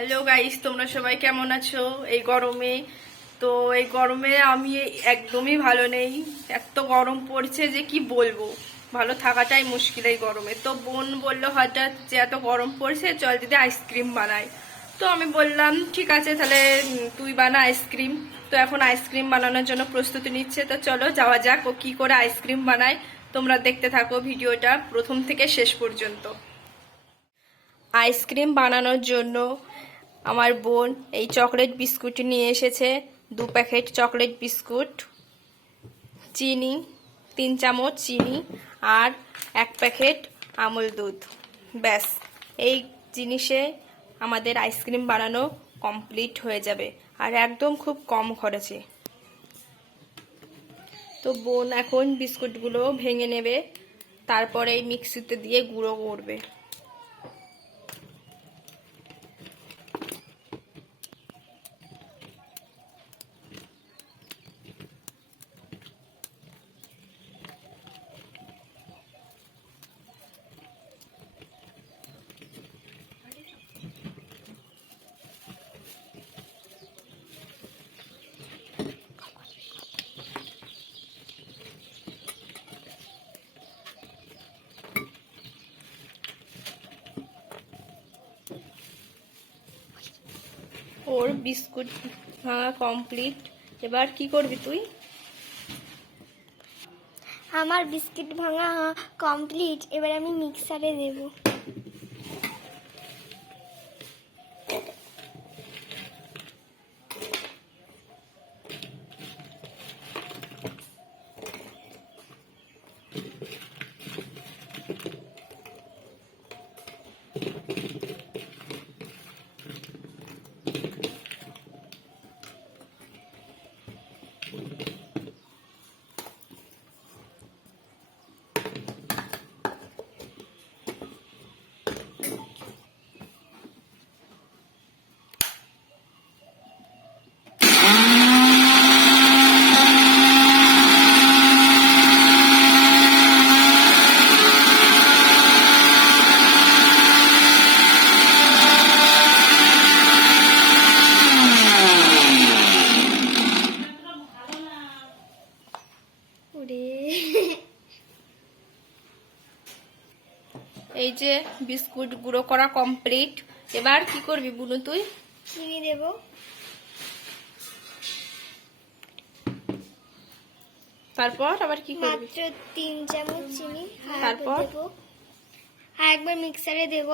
Hello guys, তোমরা সবাই কেমন আছো এই গরমে? তো এই গরমে আমি একদমই ভালো নেই। এত গরম পড়ছে যে কি বলবো, ভালো থাকাটাই মুশকিল এই গরমে। তো বোন বললো হঠাৎ যে এত গরম পড়ছে, চল দিদি আইসক্রিম বানাই। তো আমি বললাম ঠিক আছে, তাহলে তুই বানা আইসক্রিম। তো এখন আইসক্রিম বানানোর জন্য প্রস্তুতি নিচ্ছে। তো চলো যাওয়া যাক, ও কি করে আইসক্রিম বানায়। তোমরা দেখতে থাকো ভিডিওটা প্রথম থেকে শেষ পর্যন্ত। আইসক্রিম বানানোর জন্য আমার বোন এই চকলেট বিস্কুট নিয়ে এসেছে, 2 প্যাকেট চকলেট বিস্কুট, চিনি 3 চামচ চিনি, আর 1 প্যাকেট আমুল দুধ। ব্যাস, এই জিনিসে আমাদের আইসক্রিম বানানো কমপ্লিট হয়ে যাবে, আর একদম খুব কম খরচে। তো বোন এখন বিস্কুটগুলো ভেঙে নেবে, তারপরে মিক্সিতে দিয়ে গুঁড়ো করবে। ওর বিস্কুট ভাঙা কমপ্লিট। এবার কি করবি তুই? আমার বিস্কিট ভাঙা কমপ্লিট। এবার আমি মিক্সারে দেব। এই যে বিস্কুট গুঁড়ো করা কমপ্লিট। এবার কি করবি বুনু তুই? চিনি দেব। তারপর আবার কি করবি? মাত্র 3 চামচ চিনি। তারপর দেব, আর একবার মিক্সারে দেব।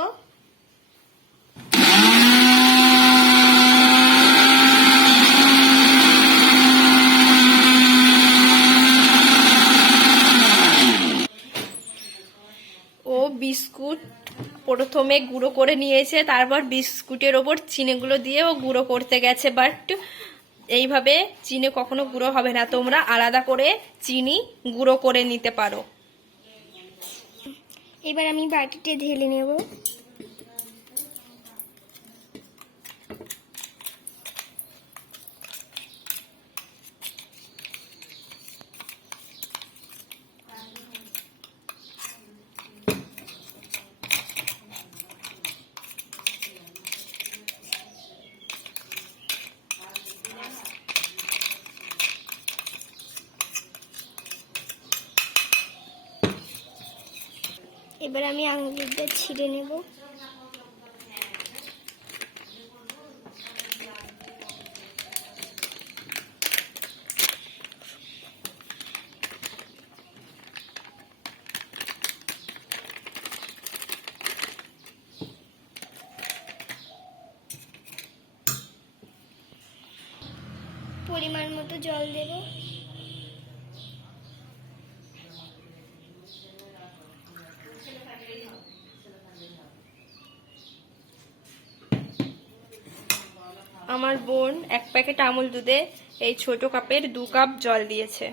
ও বিস্কুট প্রথমে গুঁড়ো করে নিয়েছে, তারপর বিস্কুটের ওপর চিনিগুলো দিয়ে ও গুঁড়ো করতে গেছে। বাট এইভাবে চিনি কখনো গুঁড়ো হবে না, তোমরা আলাদা করে চিনি গুঁড়ো করে নিতে পারো। এবার আমি বাটিতে ঢেলে নেব। এবার আমি আঙুল দিয়ে ছিঁড়ে নেব। পরিমাণ মতো জল দেব। আমার বোন 1 প্যাকেট আমুল দুধে এই ছোট কাপের 2 কাপ জল দিয়েছে।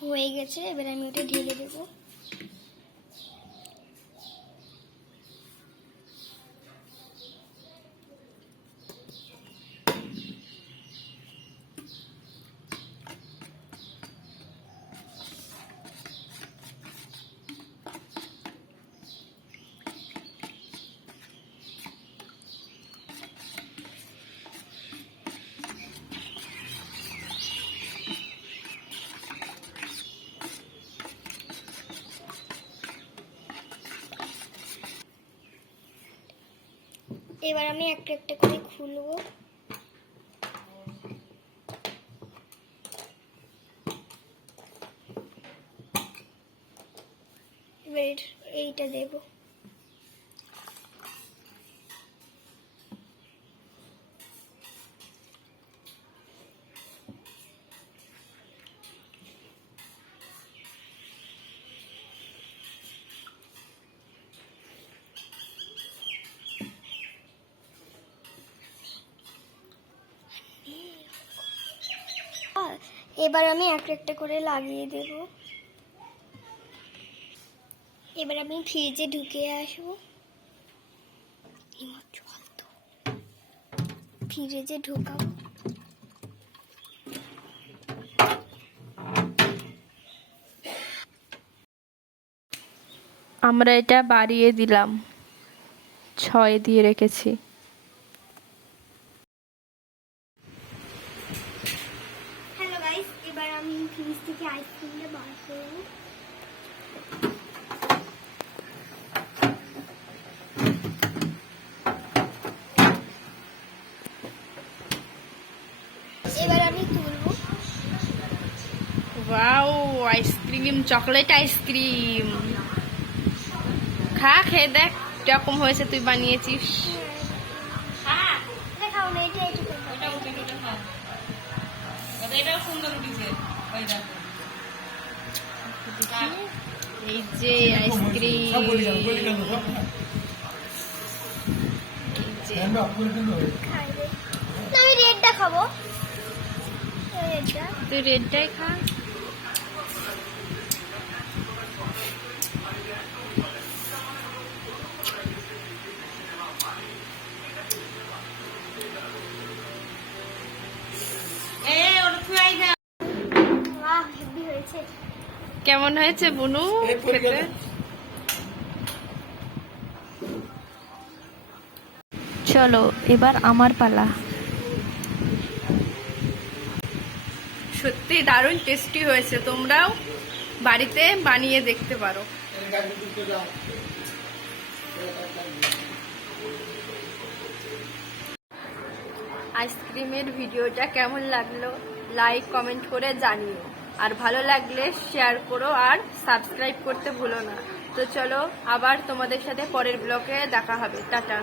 হয়ে গেছে, এবার আমি ওটা ঢেলে দেব। এবার আমি একটা একটা করে খুলবো। এবার এইটা দেবো। এবার আমি একটা একটা করে লাগিয়ে দেব। এবার আমি ফ্রিজে ঢুকে আসবো। জল তো ফ্রিজে ঢুকাবো। আমরা এটা বাড়িয়ে দিলাম, 6 দিয়ে রেখেছি। হ্যালো গাইস, এবার আমি ফ্রিজ থেকে আইসক্রিমটা বার করবো। এবার আমি তুলবো। Wow, ice cream, chocolate ice cream. খা, খেয়ে দেখ কিরকম হয়েছে, তুই বানিয়েছিস। দেখাও না, এটা এটা এই যে আইসক্রিম, খাইবে না, আমি রেডটা খাবো। রেডটা তুই রেডটাই খা। হেভি হয়েছে। কেমন হয়েছে বুনু খেতে? চলো এবার আমার পালা। সত্যি দারুণ টেস্টি হয়েছে, তোমরাও বাড়িতে বানিয়ে দেখতে পারো। আইসক্রিমের ভিডিওটা কেমন লাগলো লাইক কমেন্ট করে জানিও, আর ভালো লাগলে শেয়ার করো আর সাবস্ক্রাইব করতে ভুলো না। তো চলো আবার তোমাদের সাথে পরের ব্লগে দেখা হবে। টাটা।